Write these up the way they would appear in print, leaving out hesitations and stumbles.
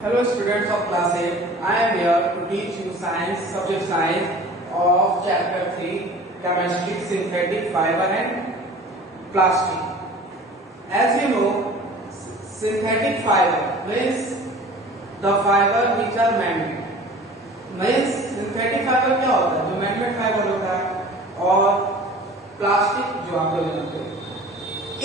Hello students of class 8, I am here to teach you science, subject science of chapter 3, chemistry, synthetic fiber and plastic. As you know, synthetic fiber means the fiber which are man-made. Means synthetic fiber क्या होता है? जो man-made fiber होता है और plastic जो आप लोग जानते हैं।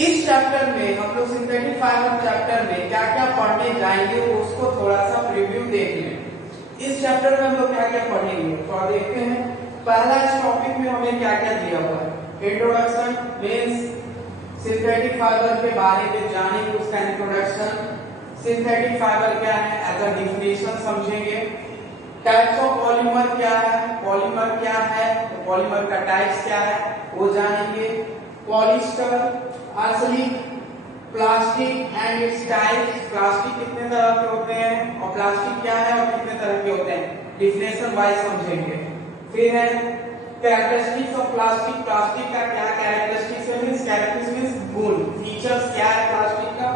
इस चैप्टर में हम लोग सिंथेटिक फाइबर चैप्टर में क्या क्या पढ़ने जाएंगे उसको थोड़ा सा प्रीव्यू देख लें। इस चैप्टर में हम लोग क्या क्या पढ़ेंगे तो देखते हैं। पहला इस टॉपिक में हमें क्या क्या दिया हुआ है। इंट्रोडक्शन मींस सिंथेटिक फाइबर के बारे में जानेंगे, उसका इंट्रोडक्शन। सिंथेटिक फाइबर क्या है एज अ डिफिनेशन समझेंगे। टाइप्स ऑफ पॉलीमर क्या है, पॉलीमर क्या है, तो पॉलीमर का टाइप्स क्या है वो जानेंगे। पॉलिस्टर, असली, plastic and its types, plastic कितने तरह के होते हैं और प्लास्टिक क्या है और कितने तरह के होते हैं, डिफिनेशन वाइज समझेंगे। फिर है कैरेक्टरिस्टिक्स ऑफ प्लास्टिक, प्लास्टिक का क्या कैरेक्टरिस्टिक्स है, मींस कैरेक्टरिस्टिक्स मींस गुण, फीचर्स क्या है प्लास्टिक का।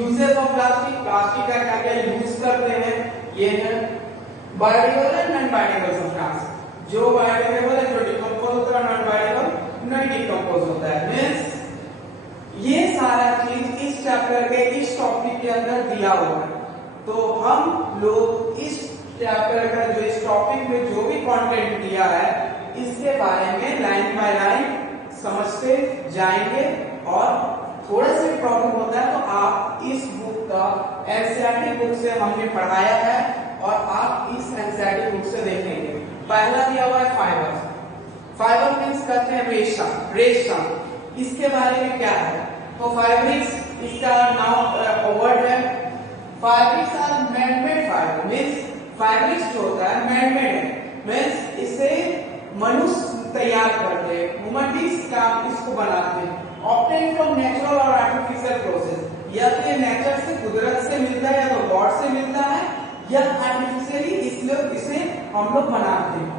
यूजेस ऑफ प्लास्टिक, प्लास्टिक का क्या क्या यूज करते हैं ये है। Biodegradable and non biodegradable substance, जो बायोडिग्रेडेबल है जो डिकम्पोज होता है, नॉन बायोडिग्रेडेबल नहीं डिकम्पोज होता है। मींस ये सारा चीज इस चैप्टर के इस टॉपिक के अंदर दिया हुआ है। तो हम लोग इस चैप्टर का जो इस टॉपिक में जो भी कंटेंट दिया है इसके बारे में लाइन बाय लाइन समझते जाएंगे और थोड़ा सा प्रॉब्लम होता है तो आप इस बुक का एनसीईआरटी बुक से हमने पढ़ाया है और आप इस एनसीईआरटी बुक से देखेंगे। पहला दिया हुआ है फाइबर। फाइबर मींस कहते हैं रेशम, रेशम। इसके बारे में क्या है तो फाइब्रिक्स इसका नाम वर्ड है। फाइब्रिक्स आर मैन-मेड फाइबर, मींस फाइब्रिक्स जो होता है मैन-मेड है, मींस इसे मनुष्य तैयार करते हैं, ह्यूमन बीइंग्स काम इसको बनाते हैं। ऑब्टेन फ्रॉम नेचुरल और आर्टिफिशियल प्रोसेस, या तो ये नेचर से कुदरत से मिलता है या तो गॉड से मिलता है या आर्टिफिशियली इसलिए इसे हम लोग बनाते हैं।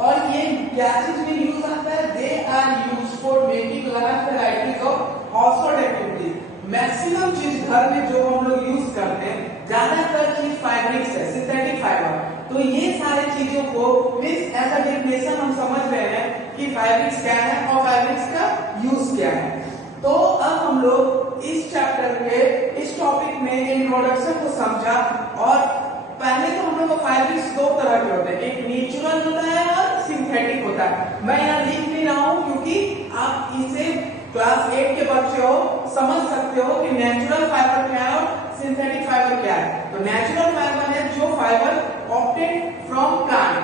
और ये क्या चीज में यूज आता है, they are used for making large varieties of household activities. Maximum चीज घर में जो हम लोग यूज करते हैं ज्यादातर चीज फाइब्रिक्स है, सिंथेटिक फाइबर। तो ये सारे चीजों को मींस एज अ डेफिनेशन हम समझ रहे हैं कि फाइब्रिक्स क्या है और फाइब्रिक्स का यूज क्या है। तो अब हम लोग इस चैप्टर के इस टॉपिक में इंट्रोडक्शन को समझा। और पहले तो हम लोग को फाइब्रिक्स दो तरह के होते हैं, एक नेचुरल होता है और सिंथेटिक होता है। मैं यहाँ लिख नहीं रहा हूँ क्योंकि आप इसे क्लास 8 के बच्चे हो समझ सकते हो कि नेचुरल फाइबर क्या है और सिंथेटिक फाइबर क्या है। तो नेचुरल फाइबर है जो fibre obtain from plant,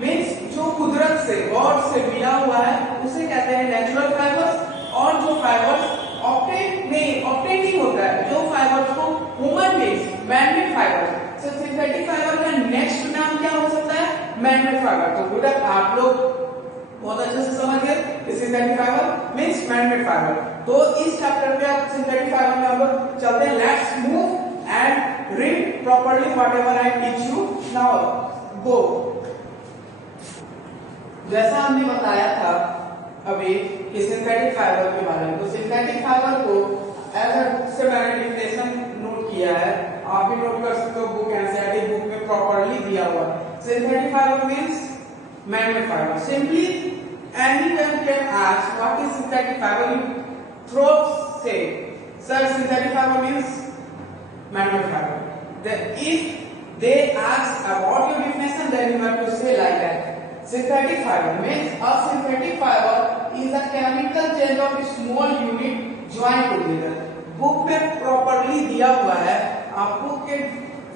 means जो कुदरत से गॉड से मिला हुआ है उसे कहते हैं नेचुरल फाइबर्स। और जो फाइबर्स ऑब्टेनिंग होता है, जो फाइबर्स को ह्यूमन बीइंग्स मैन-मेड फाइबर। तो सिंथेटिक फाइबर का नेक्स्ट नाम क्या हो सकता है, मैन-मेड फाइबर। तो बेटा आप लोग बहुत अच्छे से समझ गए कि synthetic fibre means man-made fibre. तो इस चैप्टर में आप सिंथेटिक फाइबर में हम लोग चलते हैं। Let's move and read properly whatever I teach you now. Go. जैसा हमने बताया था अभी कि सिंथेटिक फाइबर के बारे में, तो सिंथेटिक फाइबर को एज अ से मैंने डेफिनेशन नोट किया है, आप भी नोट कर सकते हो, बुक एनसीईआरटी बुक में प्रॉपर्ली दिया हुआ है। Synthetic fibre means man-made fiber. Simply anyone can ask what is synthetic fiber, you throw say sir synthetic fiber means man-made fiber. Then if they ask about your definition then you have to say like that. Synthetic fiber means a synthetic fiber is a chemical chain of small unit joined together. Book में properly दिया हुआ है, आप book के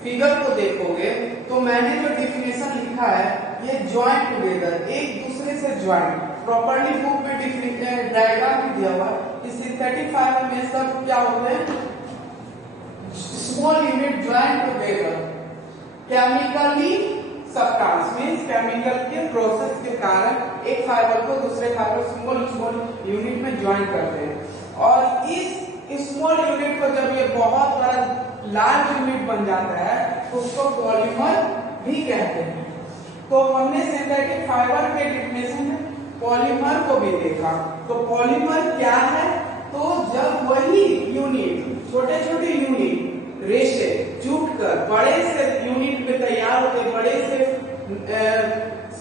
figure को देखोगे तो मैंने जो डिफिनेशन लिखा है ये ज्वाइंट टुगेदर, एक दूसरे से ज्वाइंट। प्रॉपर्ली बुक में डायग्राम भी दिया हुआ है। सिंथेटिक फाइबर में सब क्या होते हैं, small unit joint together chemically substance, means chemical के प्रोसेस के कारण एक फाइबर को दूसरे फाइबर स्मॉल यूनिट में ज्वाइन करते हैं। और इस स्मॉल यूनिट को जब ये बहुत बड़ा लार्ज यूनिट बन जाता है तो उसको पॉलीमर भी कहते हैं। तो हमने सिंथेटिक फाइबर के डेफिनेशन में पॉलीमर को भी देखा। तो पॉलीमर क्या है, तो जब वही यूनिट छोटे छोटे यूनिट रेशे जुट कर बड़े से यूनिट में तैयार होकर बड़े से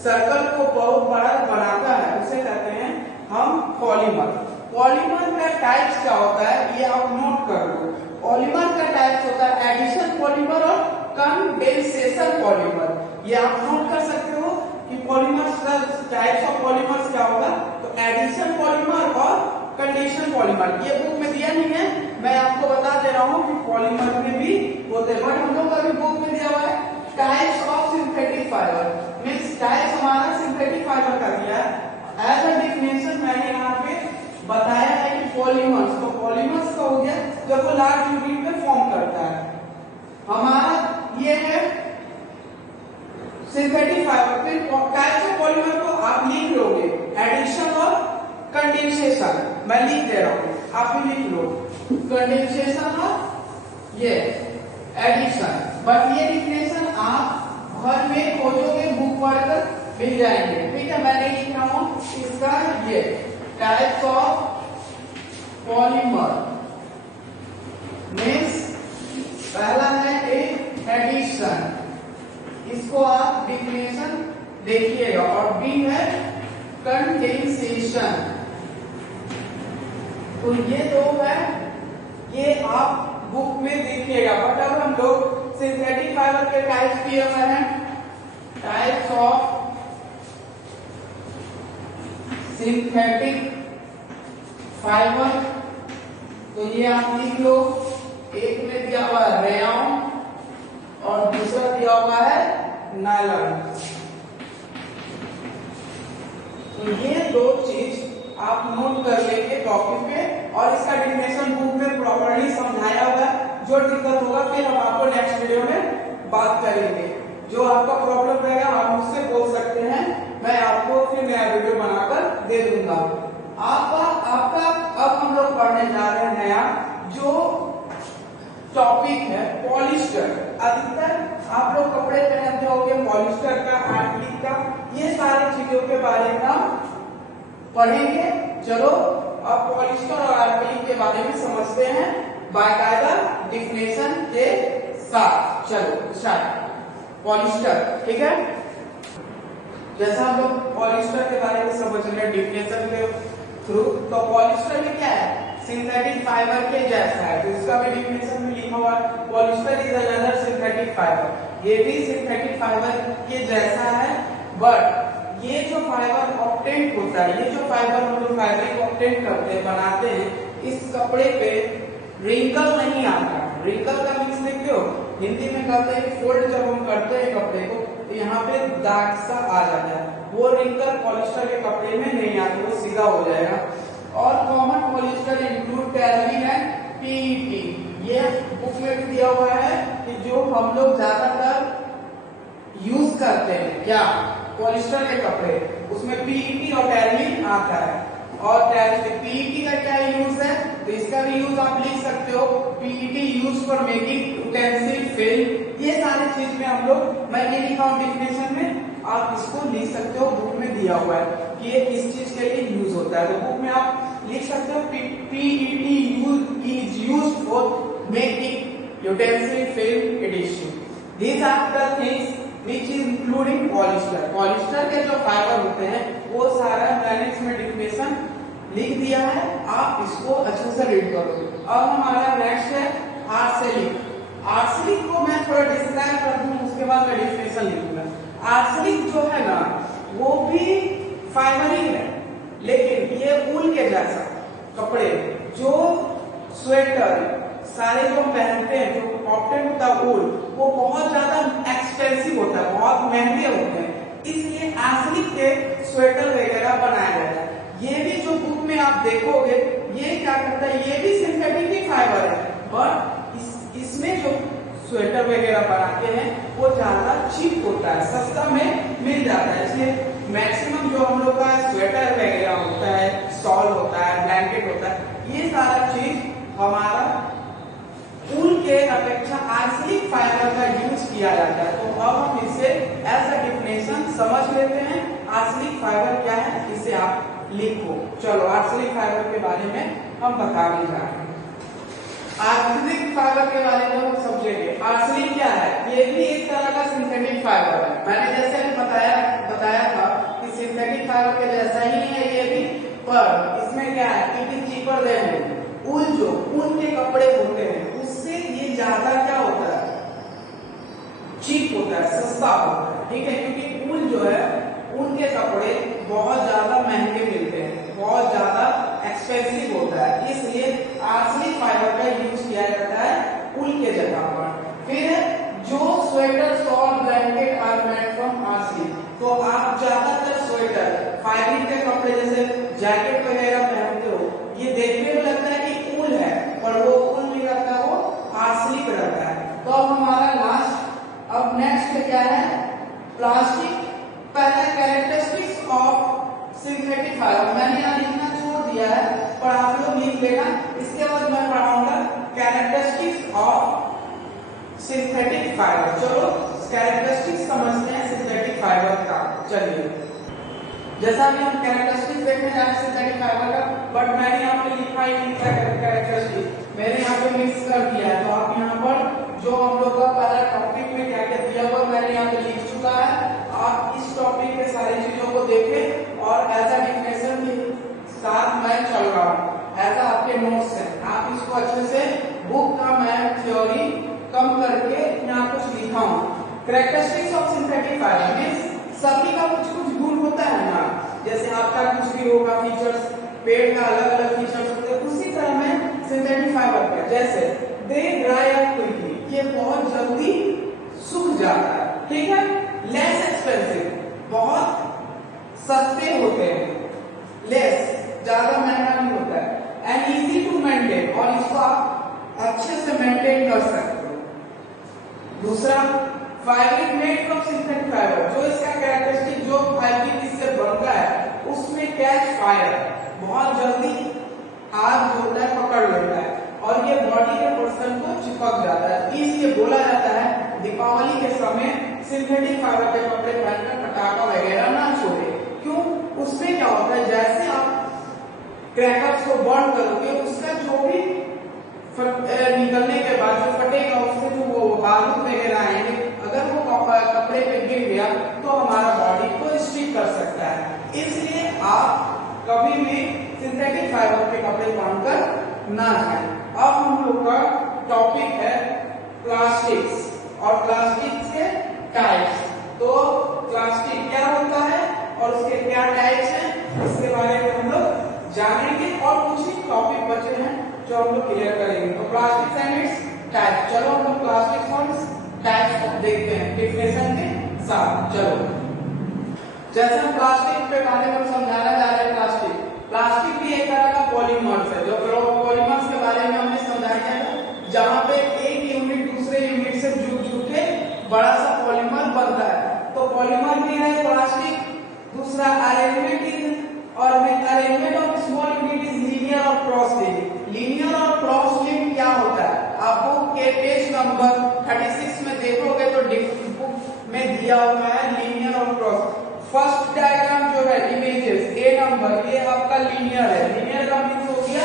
सर्कल को बहुत बड़ा बनाता है, उसे कहते हैं हम पॉलीमर। पॉलीमर का टाइप्स क्या होता है ये आप नोट कर लो। पॉलीमर का टाइप्स होता है एडिशन पॉलीमर और कंडेंसेशन पॉलीमर। ये आप नोट कर सकते हो कि पॉलीमर्स का टाइप्स ऑफ पॉलीमर्स क्या होगा। तो एडिशन पॉलीमर और कंडेंसेशन पॉलीमर ये बुक में दिया नहीं है, मैं आपको बता दे रहा हूँ कि पॉलीमर में भी होते हैं, बट हम लोग का भी बुक में दिया हुआ है types of synthetic fibre. Means types हमारा सिंथेटिक फाइबर का दिया है। एज अ डिफिनेशन मैंने यहाँ पे बताया है कि पॉलीमर्स, तो पॉलीमर्स का हो गया जब वो लार्ज यूनिट में फॉर्म करता है। हमारा ये है सिंथेटिक फाइबर। फिर टाइप्स ऑफ पॉलीमर को आप लिख लोगे एडिशन और कंडेंसेशन, मैं लिख दे रहा हूँ आप भी लिख लो कंडेंसेशन और ये एडिशन। बट ये डिफिनेशन आप घर में खोजोगे बुक पढ़कर मिल जाएंगे, ठीक है। मैंने लिख रहा हूँ इसका ये टाइप्स ऑफ पॉलीमर मीन्स पहला है एक एडिशन, इसको आप डिफिनेशन देखिएगा, और बी है कंडेंसेशन। तो ये दो है, ये आप बुक में देखिएगा। बट अब हम लोग सिंथेटिक फाइबर के टाइप्स किए हुए हैं, टाइप्स ऑफ सिंथेटिक फाइबर। तो ये आप लिख लो, एक में दिया हुआ है रेयॉन और दूसरा दिया हुआ है नायलॉन। तो ये दो चीज आप नोट कर लेंगे कॉपी पे, और इसका डिफिनेशन बुक में प्रॉपर्ली समझाया हुआ है। जो दिक्कत होगा फिर हम आपको नेक्स्ट वीडियो में बात करेंगे। जो आपका प्रॉब्लम रहेगा आप मुझसे बोल सकते हैं, मैं आपको फिर नया वीडियो बनाकर दे दूंगा। आपका अब हम लोग पढ़ने जा रहे हैं नया जो टॉपिक है पॉलिस्टर। अधिकतर आप लोग कपड़े पहनते होंगे पॉलिस्टर का, एक्रिलिक का, ये सारी चीजों के बारे में हम पढ़ेंगे। चलो अब पॉलिस्टर और एक्रिलिक के बारे में समझते हैं बाकायदा डिफिनेशन के साथ। चलो स्टार्ट। पॉलिस्टर, ठीक है। जैसा हम लोग पॉलिस्टर के बारे में समझ रहे हैं डिफिनेशन के थ्रू, तो पॉलिस्टर में क्या है सिंथेटिक फाइबर के जैसा है। तो इसका भी डिफिनेशन में लिखा हुआ है polyester is another synthetic fibre. ये भी सिंथेटिक फाइबर के जैसा है, बट ये जो फाइबर ऑब्टेंट होता है, ये जो फाइबर हम लोग फैब्रिक ऑब्टेंट करते हैं, बनाते हैं, इस कपड़े पे रिंकल नहीं आता। रिंकल का मीन्स देखते हो हिंदी में कहते हैं फोल्ड जब हम करते हैं कपड़े को तो यहाँ पे दाग सा आ जाता है, वो रिंकल पॉलिस्टर के कपड़े में नहीं आता, वो सीधा हो जाएगा। और common polyester include टेरिन and PET. ये बुक में भी दिया हुआ है कि जो हम लोग ज्यादातर यूज करते हैं क्या पॉलिस्टर के कपड़े, उसमें पीईटी और टेरिन आता है। और पीईटी का क्या यूज है, तो इसका भी यूज आप लिख सकते हो, PET use for making utensil film. ये सारी चीज में हम लोग, मैं ये लिखा हूं डिफिनेशन में, आप इसको लिख सकते हो, बुक में दिया हुआ है कि ये किस चीज के लिए यूज होता है। तो बुक में आप लिख सकते हो PET is used for making utensil film addition. These are the things which is including polyester। Polyester के जो फाइबर होते हैं वो सारा मैंने इसमें डिफिनेशन लिख दिया है, आप इसको अच्छे से रीड करो। अब हमारा नेक्स्ट है आर्सेनिक। आर्सेनिक को मैं थोड़ा डिस्क्राइब कर दूं, उसके बाद मैं डिफिनेशन लिखूंगा। आर्सेनिक जो है ना वो भी फाइबर ही है, लेकिन ये ऊन के जैसा कपड़े, जो स्वेटर सारे जो पहनते हैं, जो ऑप्टेन होता है वूल, वो बहुत ज्यादा एक्सपेंसिव होता है, बहुत महंगे होते हैं, इसलिए आर्सेनिक के स्वेटर वगैरह बनाया जाता है। ये भी जो बुक में आप देखोगे ये क्या करता है, ये भी सिंथेटिक ही फाइबर है, बट इसमें जो स्वेटर वगैरह बनाते हैं वो ज्यादा चीप होता है, सस्ता में मिल जाता है। इसलिए मैक्सिमम जो हम लोग का स्वेटर वगैरह होता है, स्टॉल होता है, ब्लैंकेट होता है, ये सारा चीज हमारा ऊन के अपेक्षा आर्सेनिक फाइबर का यूज किया जाता है। तो अब हम इसे एज अ डिफिनेशन समझ लेते हैं। आर्सेनिक फाइबर क्या है इसे आप लिखो। चलो आर्सेनिक फाइबर के बारे में हम बताने जा रहे हैं। आर्सेनिक फाइबर के बारे में हम समझेंगे। आर्सेनिक क्या है? ये भी एक तरह का सिंथेटिक फाइबर है। मैंने जैसे बताया था कि सिंथेटिक फाइबर के जैसा ही है ये भी, पर इसमें क्या है, इट इज चीपर देन ऊन। जो ऊन के कपड़े होते हैं उससे ये ज्यादा क्या होता है, चीप होता है, सस्ता होता है, ठीक है। क्योंकि ऊन जो है, ऊन के कपड़े बहुत ज्यादा महंगे मिलते हैं, बहुत ज्यादा एक्सपेंसिव होता है, इसलिए आर्सेनिक फाइबर का यूज किया जाता है ऊन के जगह पर। फिर जो sweater, shawl, blanket are made from arsenic. तो आप ज्यादातर स्वेटर, फाइबर के कपड़े जैसे जैकेट वगैरह पहनते हो, ये देखने में लगता है कि ऊन है, पर वो ऊन नहीं रहता, वो आर्सेनिक रहता है। तो अब हमारा लास्ट, अब नेक्स्ट क्या है, प्लास्टिक। पहला कैरेक्टरिस्टिक्स ऑफ सिंथेटिक फाइबर, मैंने यहाँ लिखना छोड़ दिया है, पर आप लोग लिख लेना। इसके बाद मैं पढ़ाऊंगा कैरेक्टरिस्टिक्स ऑफ सिंथेटिक फाइबर। चलो कैरेक्टरिस्टिक्स समझते हैं सिंथेटिक फाइबर का। चलिए, जैसा कि हम कैरेक्टरिस्टिक्स देखने जा रहे हैं सिंथेटिक फाइबर का, बट मैंने यहाँ पे लिखा ही नहीं था कैरेक्टरिस्टिक्स, मैंने यहाँ पे मिक्स कर दिया है। तो आप यहाँ पर जो हम लोग का पहला टॉपिक में क्या क्या दिया हुआ मैंने यहाँ पे लिख चुका है। आप इस टॉपिक के सारी चीजों को देखें, और एज अ डिफिनेशन के साथ मैं चल रहा हूँ, एज आपके नोट्स है, आप इसको अच्छे से बुक का मैं थ्योरी कम करके यहाँ कुछ लिखा हूँ। Characteristics of synthetic fibre means सभी का कुछ कुछ गुण होता है ना, जैसे आपका कुछ भी होगा फीचर्स, पेड़ का अलग अलग फीचर्स होते हैं, उसी तरह में सिंथेटिक फाइबर का, जैसे दे ड्राई अप क्विकली, ये बहुत जल्दी सूख जाता है, ठीक है। लेस एक्सपेंसिव, बहुत सस्ते होते हैं, लेस ज्यादा महंगा नहीं होता है, एंड इजी टू मेंटेन, और इसको आप अच्छे से मेंटेन कर सकते हो। दूसरा, fabric made from synthetic fibre, जो इसका कैरेक्टरिस्टिक, जो फैब्रिक इससे बनता है उसमें कैच फायर, बहुत जल्दी आग जो होता है पकड़ लेता है, और ये बॉडी के पर्सन को चिपक जाता है। इसलिए बोला जाता है दीपावली के समय सिंथेटिक फाइबर के कपड़े पहनकर पटाखा वगैरह ना छोड़े। क्यों? उसमें क्या होता है, जैसे आप क्रैकर्स को बर्न करोगे, उसका जो भी निकलने के बाद जो फटेगा, उससे जो वो बारूद वगैरह आएंगे, अगर वो कपड़े पे गिर गया तो हमारा बॉडी को स्टिक कर सकता है। इसलिए आप कभी भी सिंथेटिक फाइबर के कपड़े पहनकर ना जाएं। अब हम लोग का टॉपिक है प्लास्टिक्स, और प्लास्टिक्स के टाइप्स। तो प्लास्टिक क्या होता है और उसके क्या टाइप्स हैं, इसके बारे में हम लोग जानेंगे, और कुछ ही टॉपिक बचे हैं जो हम लोग क्लियर करेंगे। तो प्लास्टिक्स एंड इट्स टाइप्स, चलो हम लोग प्लास्टिक्स और टाइप्स देखते हैं डिफिनेशन के साथ। चलो, जैसे हम प्लास्टिक के बारे में समझाना जा रहे हैं, प्लास्टिक भी एक तरह का पॉलीमर्स है, जो पॉलीमर्स के बारे में हमने समझाया है, जहाँ पे एक यूनिट दूसरे यूनिट से जुड़ के बड़ा सा पॉलीमर बनता है। तो पॉलीमर भी है प्लास्टिक। दूसरा, अरेंजमेंट इज, और arrangement of small unit is linear और क्रॉस लिंक। लीनियर और क्रॉस लिंक क्या होता है, आपको के पेज नंबर 36 में देखोगे तो बुक में दिया हुआ है लीनियर और क्रॉस। फर्स्ट डायग्राम जो है इमेजेस ए नंबर, ये आपका लीनियर है। लीनियर का मींस हो गया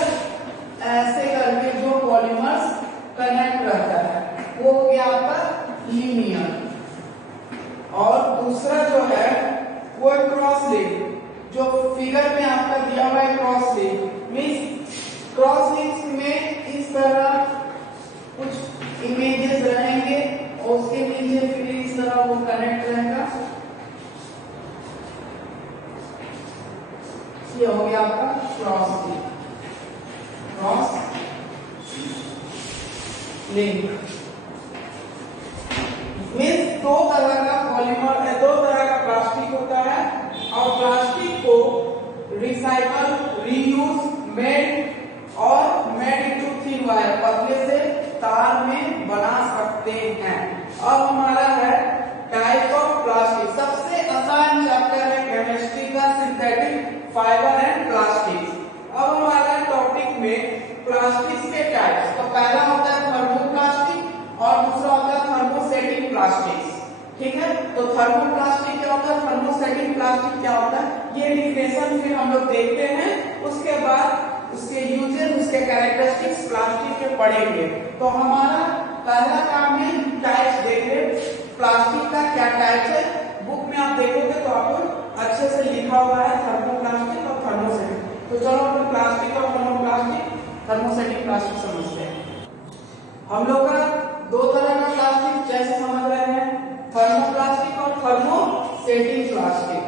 ऐसे करके जो पॉलीमर्स कनेक्ट रहता है, वो हो गया आपका लीनियर। और दूसरा जो है वो है क्रॉस लिंक, जो फिगर में आपका दिया हुआ है cross link. Means cross link में इस तरह कुछ इमेजेस रहेंगे और उसके नीचे फिर इस तरह वो कनेक्ट रहेगा। ये हो गया आपका cross link, cross link means दो तरह का पॉलीमर है, दो तरह का प्लास्टिक होता है, और प्लास्टिक को रिसाइकल, रीयूज, मेड और मेड इनटू थिन वायर, पतले से तार में बना सकते हैं। अब हमारा है टाइप ऑफ प्लास्टिक। सबसे आसान चैप्टर है केमिस्ट्री का सिंथेटिक फाइबर एंड प्लास्टिक्स। अब हमारा टॉपिक में प्लास्टिक्स के टाइप्स, तो पहला होता है थर्मोप्लास्टिक और दूसरा होता है थर्मोसेटिक प्लास्टिक्स, ठीक है। तो थर्मोप्लास्टिक क्या होता है, थर्मोसेटिक प्लास्टिक क्या होता है, ये डिफिनेशन फिर हम लोग देखते हैं। उसके बाद उसके यूजेस, उसके कैरेक्टरिस्टिक्स प्लास्टिक के पढ़ेंगे। तो हमारा पहला काम है टाइप्स देख रहे, प्लास्टिक का क्या टाइप्स है। बुक में आप देखोगे तो आपको अच्छे से लिखा हुआ है थर्मोप्लास्टिक और थर्मोसेटिक। तो चलो हम प्लास्टिक और थर्मोसेटिक प्लास्टिक समझते हैं। हम लोग का दो तरह का प्लास्टिक जैसे समझ रहे हैं, थर्मोप्लास्टिक और थर्मोसेटिक प्लास्टिक।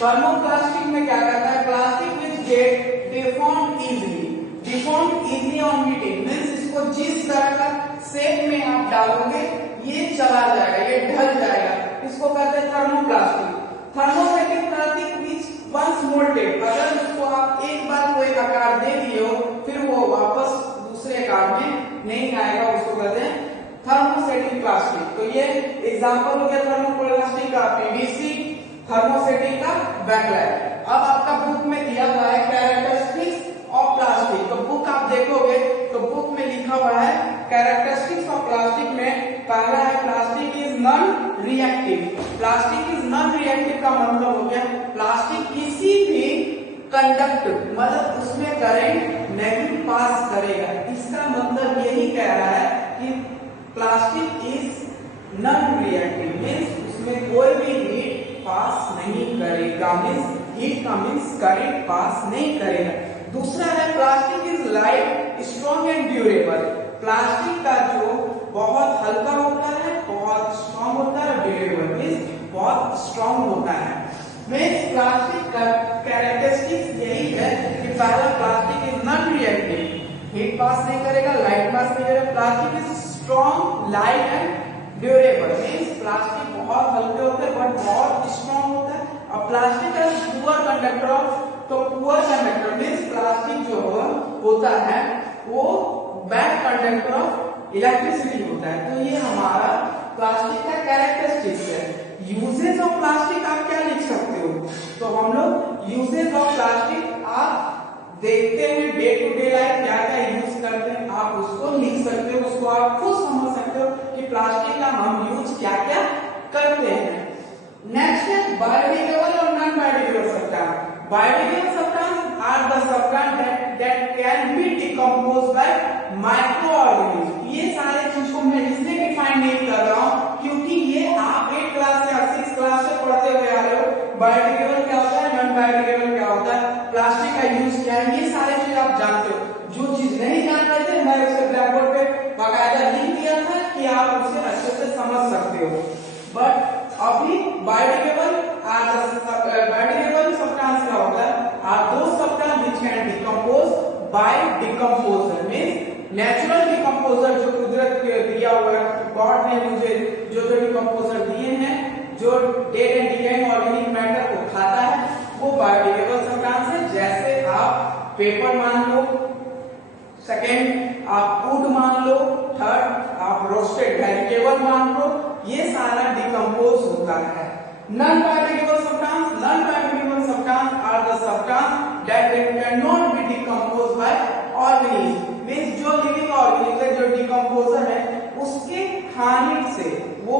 थर्मोप्लास्टिक में क्या करता है, plastic which get deform easily on heating, means इसको जिस तरह का शेप में आप डालोगे ये चला जाएगा, ये ढल जाएगा, इसको कहते हैं thermoplastic. Thermosetting plastic which once moulded, अगर उसको आप एक बार कोई आकार दे दिए हो फिर वो वापस दूसरे आकार में नहीं आएगा, उसको कहते हैं थर्मोसेटिक प्लास्टिक। तो ये एग्जांपल हो गया थर्मोप्लास्टिक का पीवीसी, थर्मोसेटिक का बैकलाइट। अब आपका बुक में दिया हुआ है कैरेक्टरिस्टिक्स ऑफ प्लास्टिक, तो बुक आप देखोगे तो बुक में लिखा हुआ है कैरेक्टरिस्टिक्स ऑफ प्लास्टिक में पहला है plastic is non reactive. Plastic is non reactive का मतलब हो गया प्लास्टिक किसी भी कंडक्ट मतलब उसमें करंट नहीं पास करेगा। इसका मतलब यही कह रहा है कि plastic is non reactive, means उसमें कोई भी हीट पास नहीं करेगा, मींस हीट का मींस करंट पास नहीं करेगा। दूसरा है plastic is light strong and durable. Plastic का जो बहुत हल्का होता है, बहुत स्ट्रॉन्ग होता है, ड्यूरेबल मींस बहुत स्ट्रॉन्ग होता है। मींस प्लास्टिक का कैरेक्टरिस्टिक्स यही है कि पहला plastic is non reactive, heat pass नहीं करेगा, लाइट पास नहीं करेगा। Plastic is strong, light and durable, means plastic बहुत हल्के होते हैं बट बहुत स्ट्रॉन्ग होता है। और plastic is poor conductor of, तो पुअर कंडक्टर मींस प्लास्टिक जो होता है वो बैड कंडक्टर ऑफ इलेक्ट्रिसिटी होता है। तो ये हमारा प्लास्टिक का कैरेक्टरिस्टिक्स है। यूजेस ऑफ प्लास्टिक आप क्या लिख सकते हो, तो हम लोग यूजेस ऑफ प्लास्टिक आप देखते हैं डे टू डे लाइफ क्या क्या यूज करते हैं, आप उसको लिख सकते हो, उसको आप खुद समझ सकते हो कि प्लास्टिक का हम यूज क्या क्या करते हैं। नेक्स्ट है बायोडिग्रेडेबल और non biodegradable substance. Biodegradable substances are the substances that can be decomposed by microorganisms। ये सारे चीज को मैं इसलिए डिफाइन नहीं कर रहा हूँ क्योंकि ये आप 8 क्लास या 6 क्लास से पढ़ते हुए आ रहे हो। बायोडिग्रेडेबल क्या होता है, नॉन बायोडिग्रेडेबल क्या होता है, प्लास्टिक का यूज क्या है, ये सारी चीज आप जानते हो। जो चीज नहीं जानते थे मैं उसे ब्लैक बोर्ड पे बाकायदा लिख दिया था कि आप उसे अच्छे से समझ सकते हो। बट अभी बायोडिग्रेडेबल सब्सटेंस क्या होता है, are those substance which can decompose by decomposer, means natural decomposer जो कुदरत के दिया हुआ है, गॉड ने मुझे जो जो डिकम्पोजर दिए हैं जो dead and decaying organic matter को खाता है वो बायोडिग्रेडेबल सब्सटेंस है। जैसे आप पेपर मान लो, सेकेंड आप वुड मान लो, थर्ड आप रोस्टेड वेजिटेबल मान लो, ये सारा डिकम्पोज होता है। Non biodegradable substance are the substance that cannot be decomposed by organism, means जो लिविंग ऑर्गेनिज्म है, जो डिकम्पोजर है, उसके खाने से वो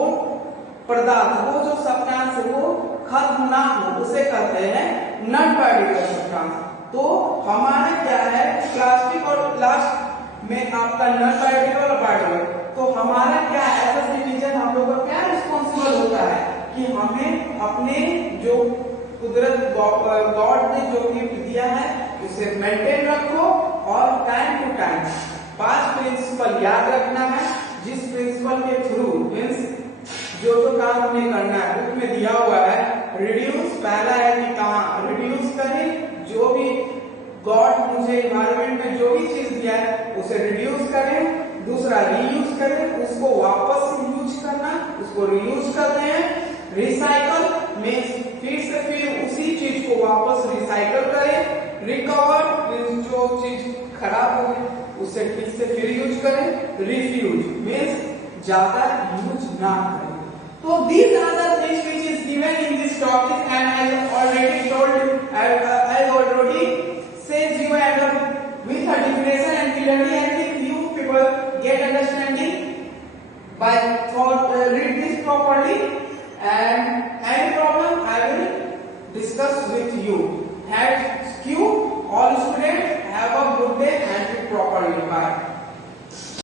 पदार्थ, वो जो सब्सटेंस है वो खत्म ना हो, उसे कहते हैं नॉन बायोडिग्रेडेबल सब्सटेंस। तो हमारा क्या है, प्लास्टिक और लास्ट में आपका नॉन बायोडिग्रेडेबल और बायोडिग्रेडेबल। तो हमारा क्या एज अ सिटीजन हम लोग का क्या रिस्पॉन्सिबल होता है कि हमें अपने जो कुदरत गॉड ने जो गिफ्ट दिया है उसे मेंटेन रखो और टाइम टू टाइम 5 प्रिंसिपल याद रखना है, जिस प्रिंसिपल के थ्रू मींस जो जो काम हमें करना है बुक में दिया हुआ है। रिड्यूस, पहला है कि कहाँ रिड्यूस करें, जो भी गॉड मुझे इन्वायरमेंट में जो भी चीज दिया है उसे रिड्यूस करें। दूसरा रीयूज करें, उसको वापस यूज करना, उसको रीयूज करते हैं। रिसाइकल मींस फिर से फिर उसी चीज को वापस रिसाइकल करें। रिकवर मींस जो चीज खराब हो गई उसे फिर से फिर यूज करें। रिफ्यूज मींस ज्यादा यूज ना करें। तो these are the things which is given in this topic, and I already told you, I already says you, and with a definition and clearly I think you people get understanding by read this properly, and any problem I will discuss with you. Thank you all students. Have a good day and be properly. Bye.